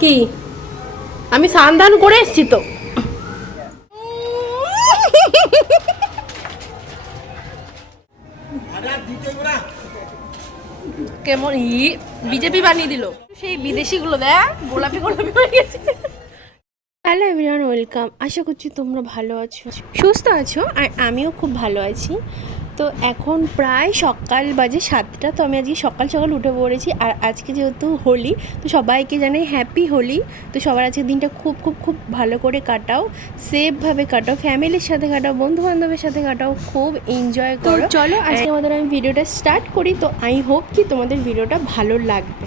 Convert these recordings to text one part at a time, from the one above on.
কি আমি স্নান করে এসেছি তো। কেমন বিজেপি বানিয়ে দিল সেই বিদেশিগুলো, দেখ গোলাপি গোলাপি হয়ে গেছে। Hello everyone, welcome. আশা করছি তোমরা ভালো আছো, সুস্থ আছো, আর আমিও খুব ভালো আছি। তো এখন প্রায় সকাল বাজে 7টা। তো আমি আজকে সকাল সকাল উঠে পড়েছি। আর আজকে যেহেতু হোলি, তো সবাইকে জানাই হ্যাপি হোলি। তো সবার আজকের দিনটা খুব খুব খুব ভালো করে কাটাও, সেফভাবে কাটাও, ফ্যামিলির সাথে কাটাও, বন্ধু বান্ধবের সাথে কাটাও, খুব এনজয় করো। চলো আজকে আমাদের আমি ভিডিওটা স্টার্ট করি। তো আই হোপ কি তোমাদের ভিডিওটা ভালো লাগবে।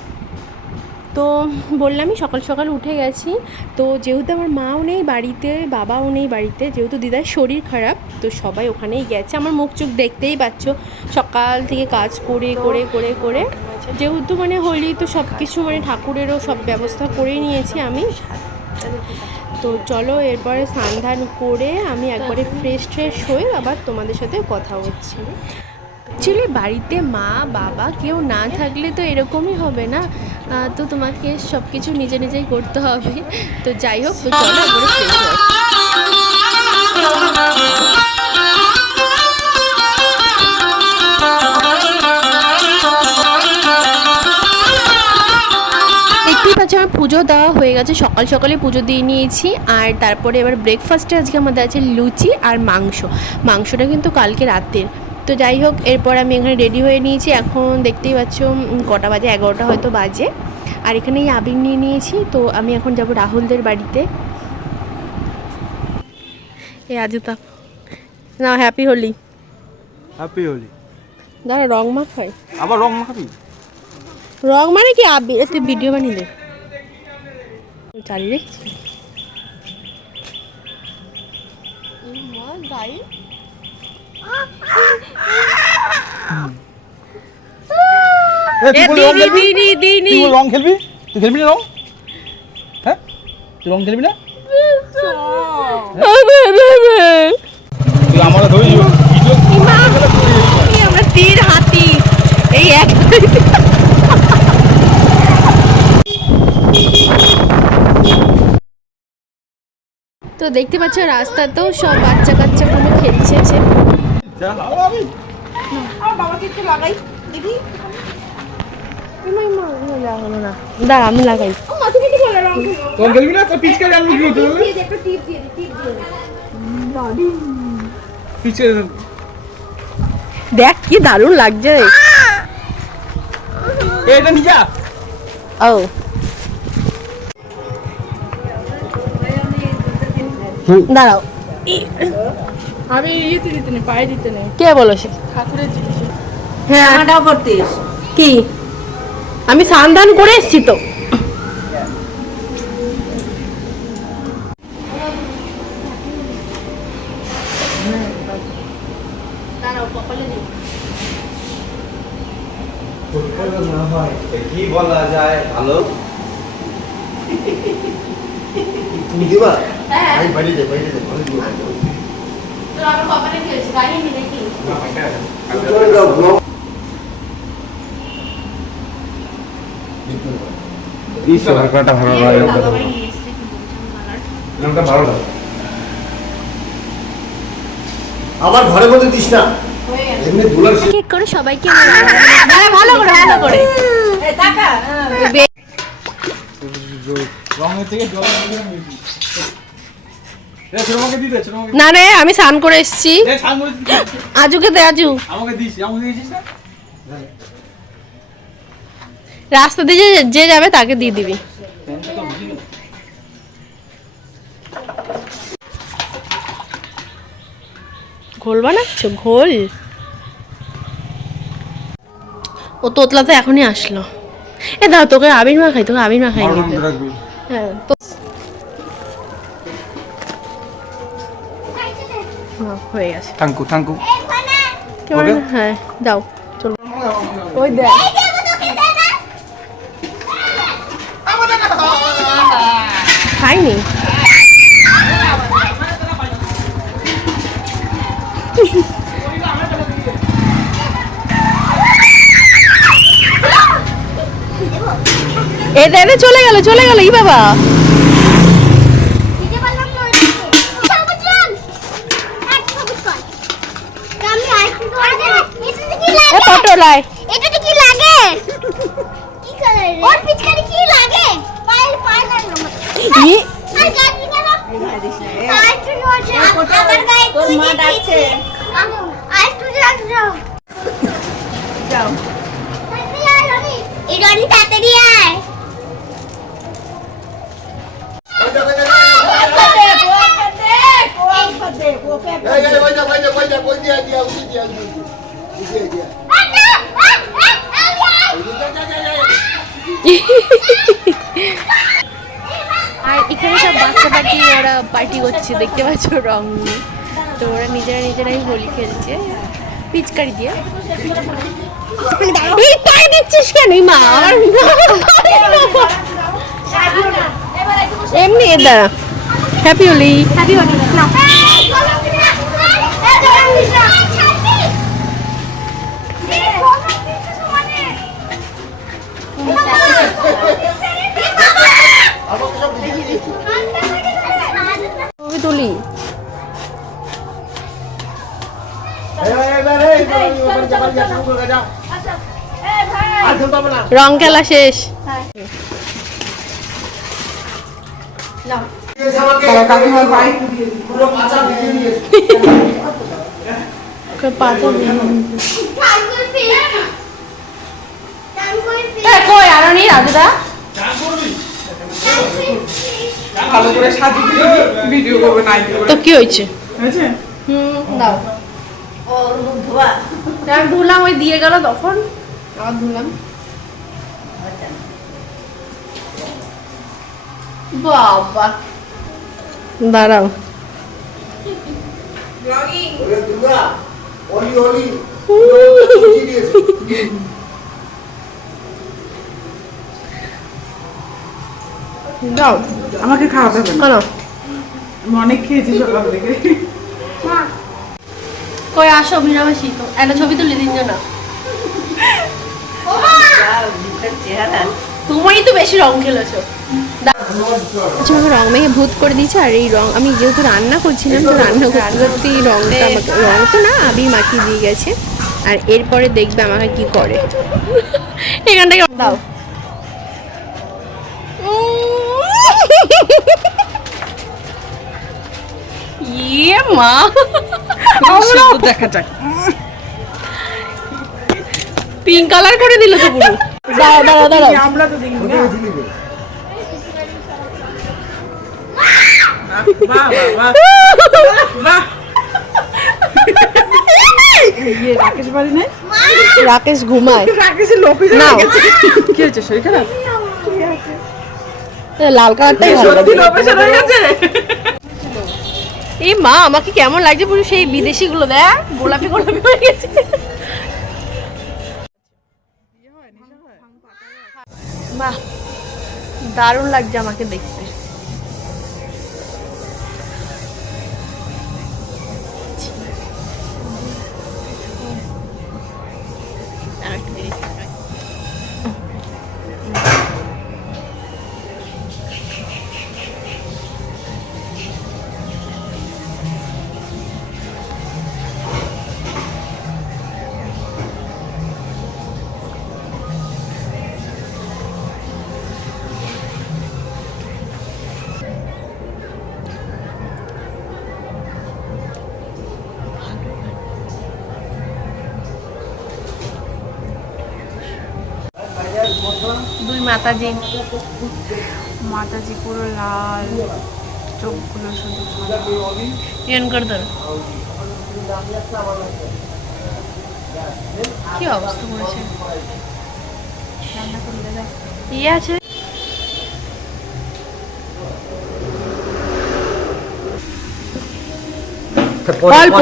তো বললামই সকাল সকাল উঠে গেছি। তো যেহেতু আমার মাও নেই বাড়িতে, বাবাও নেই বাড়িতে, যেহেতু দিদার শরীর খারাপ, তো সবাই ওখানেই গেছে। আমার মুখ চোখ দেখতেই পাচ্ছ, সকাল থেকে কাজ করে করে করে করে যেহেতু মানে হোলি, তো সব কিছু মানে ঠাকুরেরও সব ব্যবস্থা করে নিয়েছি আমি। তো চলো এরপরে স্নান ধান করে আমি একবারে ফ্রেশ হয়ে আবার তোমাদের সাথে কথা হচ্ছে। অ্যাকচুয়ালি বাড়িতে মা বাবা কেউ না থাকলে তো এরকমই হবে না, তো তোমাকে সব কিছু নিজে নিজেই করতে হবে। তো যাই হোক, তো চলো একবারে ফ্রেশ হই। দেখতেই পাচ্ছি আমার পুজো দেওয়া হয়ে গেছে, সকাল সকালে পুজো দিয়ে নিয়েছি। আর তারপরে এবার ব্রেকফাস্টে আজকে আমাদের আছে লুচি আর মাংসটা কিন্তু কালকে রাতের। তো যাই হোক, এরপর আমি এখানে রেডি হয়ে নিয়েছি। এখন দেখতেই পাচ্ছ কটা বাজে, 11টা হয়তো বাজে। আর এখানেই আবির নিয়ে নিয়েছি। তো আমি এখন যাব রাহুলদের বাড়িতে। এ আজ তা না, হ্যাপি হোলি। হ্যাপি হোলি। দাঁড়া, রং মাখাই। আবার রং মাখাবি? রং মানে কি আবির? তুই ভিডিও বানিয়ে দে, চালিয়ে রেখেছি। রং খেলবি? তুই খেলবি না রং? হ্যাঁ, তুই রং খেলবি না? তুই আমার ধরে আমরা তীর হাতি এই এক। তো দেখতে পাচ্ছ রাস্তাতেও সব বাচ্চা কাচ্চাগুলো খেলছে। দাঁড়া আমি লাগাই। দেখ কি দারুণ লাগছে। ও দাঁড়াও, আমি ইয়েতে দিতে নেই, পায়ে দিতে নেই, কে বলো সে? ঠাকুরের জিনিস। হ্যাঁ কি আমি স্নান ধান করে এসেছি তো। কি বলা যায় ভালো তুমি দিবা? আমি বাইরে যাই ভালো দিবা। তো আমার কপালে কি হয়েছে? গাড়ি নিয়ে কি চলে যাও ব্লগ এই সরকারটা ভালো লাগে। নামটা ভালো লাগে। আবার ঘরে বলতে দিস না, এমনি দুলার কেক করে সবাইকে ভালো করে এই টাকা রঙের থেকে জল না রে, আমি স্নান করে এসেছি। আজুকে দে, আজু আমাকে দিস, আমাকে দিয়েছিস না? রাস্তা দিয়ে যে যাবে তাকে দিয়ে দিবি। ঘোল বানাচ্ছ? ঘোল ও তোতলা তো এখনই আসলো। এ দাও, তোকে আবির মাখাই, হ্যাঁ তো হয়ে গেছে। থ্যাংকু হ্যাঁ দাও, চলো। ওই দেখ খাইনি। এ দে চলে গেল ই বাবা। দিতে পারলাম না সবুজ রং এক সবুজ কর আমি আইছি তো এটা কি লাগে এ পটল আয়। এটা কি লাগে কি কালার ওর পিছকারি কি লাগে পাইল লাগলো ই আর গাড়ি কেন আর তুই ওঠে আমার গায়ে তোর মা ডাকছে আর তুই যাও যাও এই রনি তাড়াতাড়ি আয় আর এখানে সব বাচ্চা পার্টি ওরা পার্টি করছে দেখতে পাচ্ছ রং নিয়ে। তো ওরা নিজেরাই হোলি খেলছে পিচকারি দিয়ে। এই পায়ে দিচ্ছিস কেন মা? আমার এমনি দাঁড়া। হ্যাপি হোলি। ছবি তুলি। রং খেলা শেষ। কই আরো নি রাজুদা ভালো করে সাজিয়ে ভিডিও করবে নাই তো কি হয়েছে? হয়েছে দাও। আমি ধুলাম, ওই দিয়ে গেল তখন আবার ধুলাম। বাবা দাঁড়াও। দাও আমাকে খাওয়াতে হবে না। কেন? আমি অনেক খেয়েছি সকাল থেকে। কই আসো মিরাবাসী, তো একটা ছবি তুলে দিন না। তুমি তো বেশি রং খেলেছো। আচ্ছা আমাকে রং মেখে ভূত করে দিয়েছে। আর এই রং আমি যেহেতু রান্না করছিলাম, তো রান্না করতে এই রংটা আমাকে, রং তো না আবির মাখিয়ে দিয়ে গেছে। আর এরপরে দেখবে আমাকে কি করে। এখানটাকে দাও। ইয়ে মা দেখা যাক। পিঙ্ক কালার করে দিল তো পুরো। দাঁড়াও আমরা তো দেখি না। বাহ বাহ বাহ। ये রাকেশ বাড়ি নেই? রাকেশ ঘুমায়। রাকেশের লোপে নাও। কি হয়েছে শরীর খারাপ? লাল কালারটাই ভালো সত্যি লাগে। লোপে হয়ে গেছে। এই মা আমাকে কেমন লাগছে পুরো সেই বিদেশি গুলো দেখ, গোলাপি হয়ে গেছে। বাহ দারুণ লাগছে আমাকে দেখতে। দুই মাতাজি। মাতাজি পুরো লাল, চোখগুলো শুধু ইয়ন কর ধর। কি অবস্থা করেছে? ইয়ে আছে। অল্প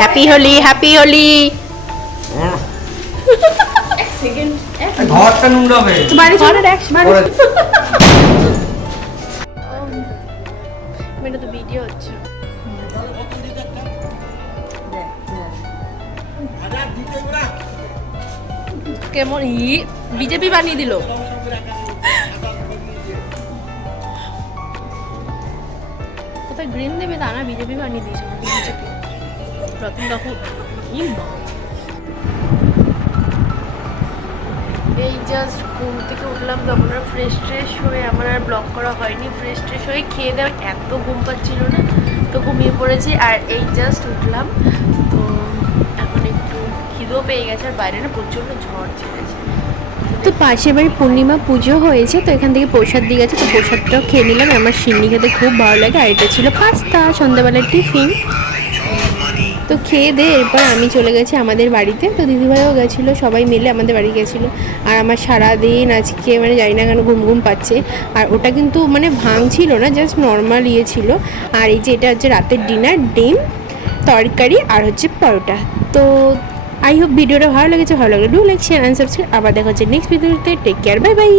হ্যাপি হোলি, হ্যাপি হোলি। ঘরটা নোংরা হবে। এটা তো ভিডিও হচ্ছে। কেমন ই বিজেপি বানিয়ে দিল। কোথায় গ্রিন দেবে তা না, বিজেপি বানিয়ে দিয়েছে বিজেপি রতন তখন এই জাস্ট ঘুম থেকে উঠলাম তখন আর ফ্রেশ ট্রেশ হয়ে আমার আর ব্লগ করা হয়নি। ফ্রেশ ট্রেশ হয়ে খেয়ে দেওয়ার এত ঘুম পাচ্ছিল না, তো ঘুমিয়ে পড়েছি। আর এই জাস্ট উঠলাম, তো এখন একটু খিদেও পেয়ে গেছে, আর বাইরে না প্রচণ্ড ঝড় ছেড়েছে। তো পাশের বাড়ি পূর্ণিমা পুজো হয়েছে, তো এখান থেকে প্রসাদ দিয়ে গেছে, তো প্রসাদটাও খেয়ে নিলাম। আমার সিন্নি খেতে খুব ভালো লাগে। আর এটা ছিল পাস্তা, সন্ধ্যাবেলার টিফিন। তো খেয়ে দিয়ে এরপর আমি চলে গেছি আমাদের বাড়িতে। তো দিদিভাইও গেছিলো, সবাই মিলে আমাদের বাড়ি গেছিলো। আর আমার সারাদিন আজকে মানে জানি না কেন ঘুম ঘুম পাচ্ছে। আর ওটা কিন্তু মানে ভাঙছিল না, জাস্ট নর্মাল ইয়ে ছিল। আর এই যে এটা হচ্ছে রাতের ডিনার, ডিম তরকারি আর হচ্ছে পরোটা। তো আই হোপ ভিডিওটা ভালো লেগেছে। ভালো লাগলে do like share and subscribe. আবার দেখা হচ্ছে নেক্সট ভিডিওতে। Take care, bye by.